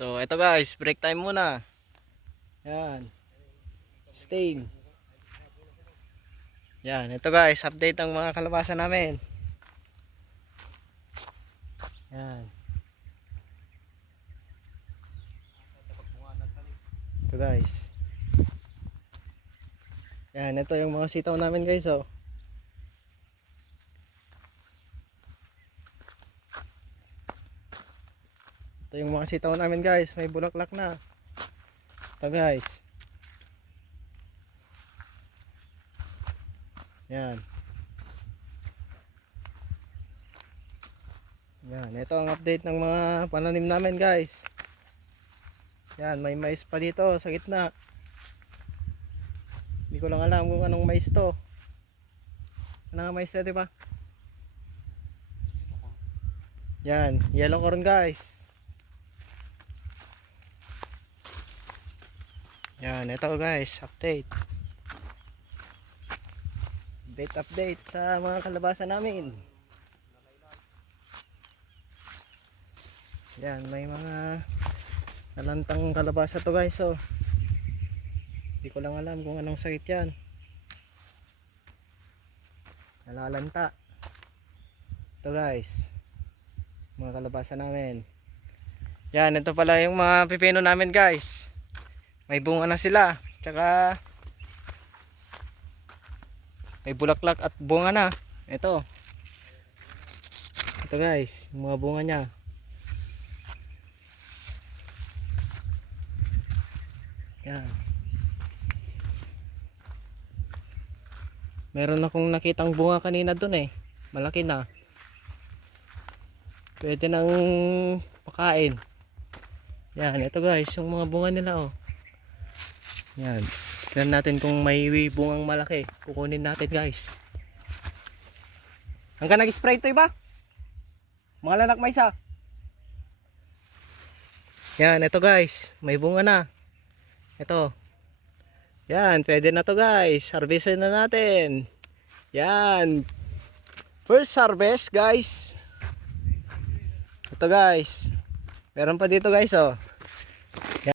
So ito guys, break time muna. Yan. Stain. Yan, ito guys, update ang mga kalabasan namin. Yan. Ito guys. Yan, ito yung mga sitaw namin guys, oh. Ito yung mga sitaw namin guys, may bulaklak na. Ito guys. Yan. Yan, ito ang update ng mga pananim namin guys. Yan, may mais pa dito sa gitna. Hindi ko lang alam kung anong mais to. Ano nga mais na, diba? Yan, yellow corn guys. Yan, ito guys, update. Update sa mga kalabasan namin. Yan, may mga nalantang kalabasa to guys, oh. Hindi ko lang alam kung anong sakit yan. Nalalanta. Ito guys, mga kalabasa namin. Yan, ito pala yung mga pipino namin guys. May bunga na sila. Tsaka may bulaklak at bunga na. Ito. Ito guys, yung mga bunga niya. Yan. Meron akong nakitang bunga kanina dun eh. Malaki na. Pwede nang pakain. Yan, ito guys, yung mga bunga nila, oh. Yan. Tignan natin kung may bungang malaki. Kukunin natin guys. Hanggang nag-spray ito iba? Mga lanak may isa. Yan, ito guys. May bunga na. Ito. Yan, pwede na to guys. Harvestin na natin. Yan. First harvest guys. Ito guys. Meron pa dito guys, oh.